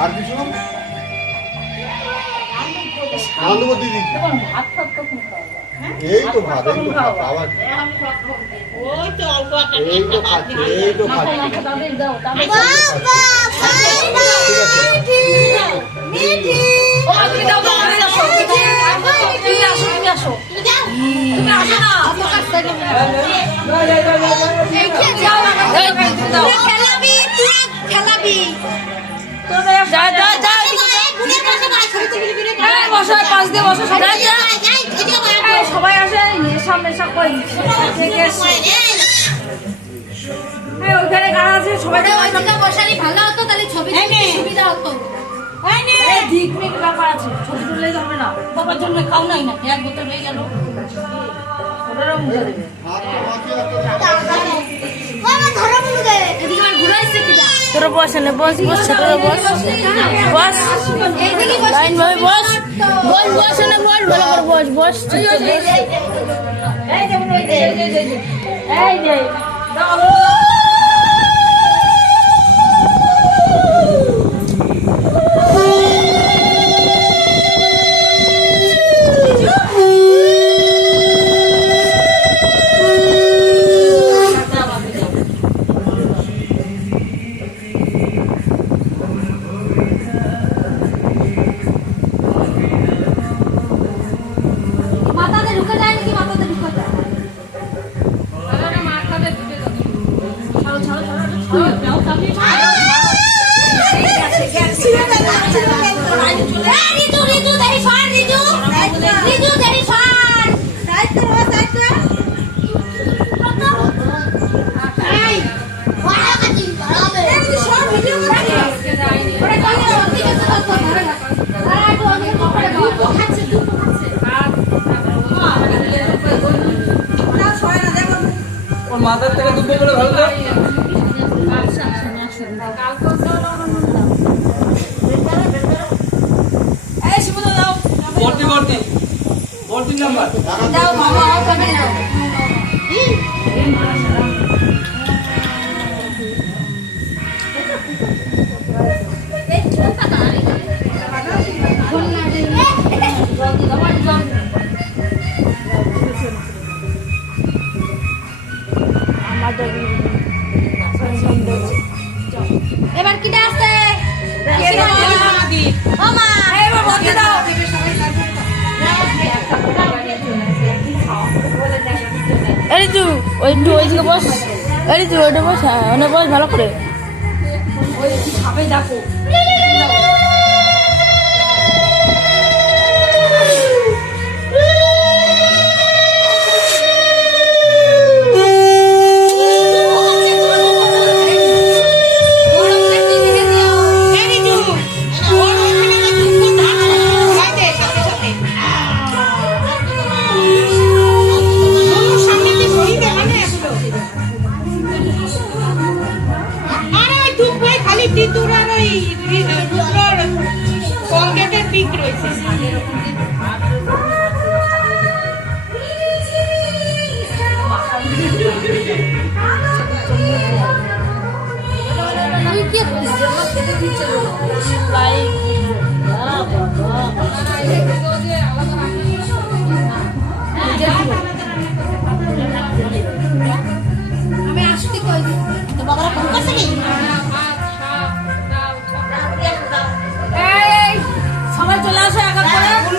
আর কিছু আলুবতি দিচ্ছি এই তো ভাত আবার এই তো খাচ্ছি সবাই আসে সামনে সব করে ওইখানে গাড়া আছে সবাই বসালি ভালো হতো তাহলে ছবি সুবিধা হতো দিক মিক ব্যাপার আছে ছবি তুললেই হবে না বাবার জন্য খাও নাই না এক বোতল হয়ে গেল ওটারও মুখে দেবে তোরা বস না বস বস তোরা বস বস লাইন ভাবে বস বস বস না বস ভালো করে বস বস এই যে মাথার থেকে দুটো করে ভালো তো ভর্তি নাম্বার দাও মামা কবে নাও এবার কি আছে মামা এবার বলতে দাও আরে তুই ওইদিকে বস আরে তুই ওইটা বস ওনে বস ভালো করে ওই ছাপে দেখো আমি আসতে কই তো বাবারা ফোন করছে কি এই সবাই চলে আসো আগে করে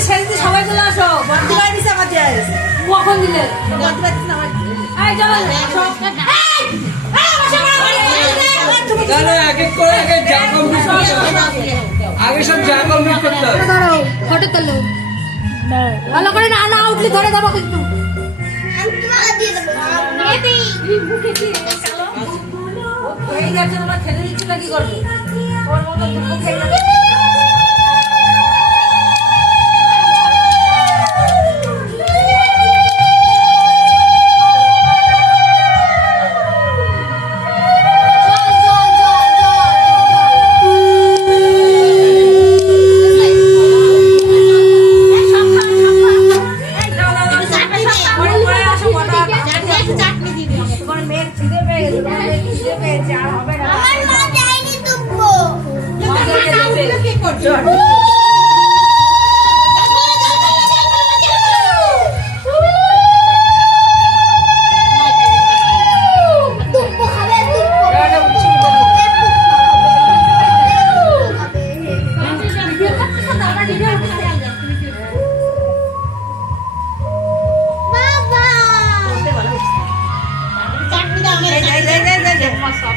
সেদিন সবাই চলে আসো বন্ধু বাড়ি দিছে আমার দিয়ে কখন দিলে বন্ধু বাড়ি দিছে আমার এই চলো আসো। এই! এই, বসে পড়ো। চলো এক এক করে আগে যা কমপ্লিট করতে হবে। আগে সব যা কমপ্লিট করতে হবে। দাঁড়াও ফটো তোলো ভালো করে না না উঠলে ধরে দেবো কিন্তু খেয়ে গেছে ওরা খেতে দিচ্ছে না কি করবে ওর মতো দুটো খেয়ে যাবে চাটনি দাও আমার সব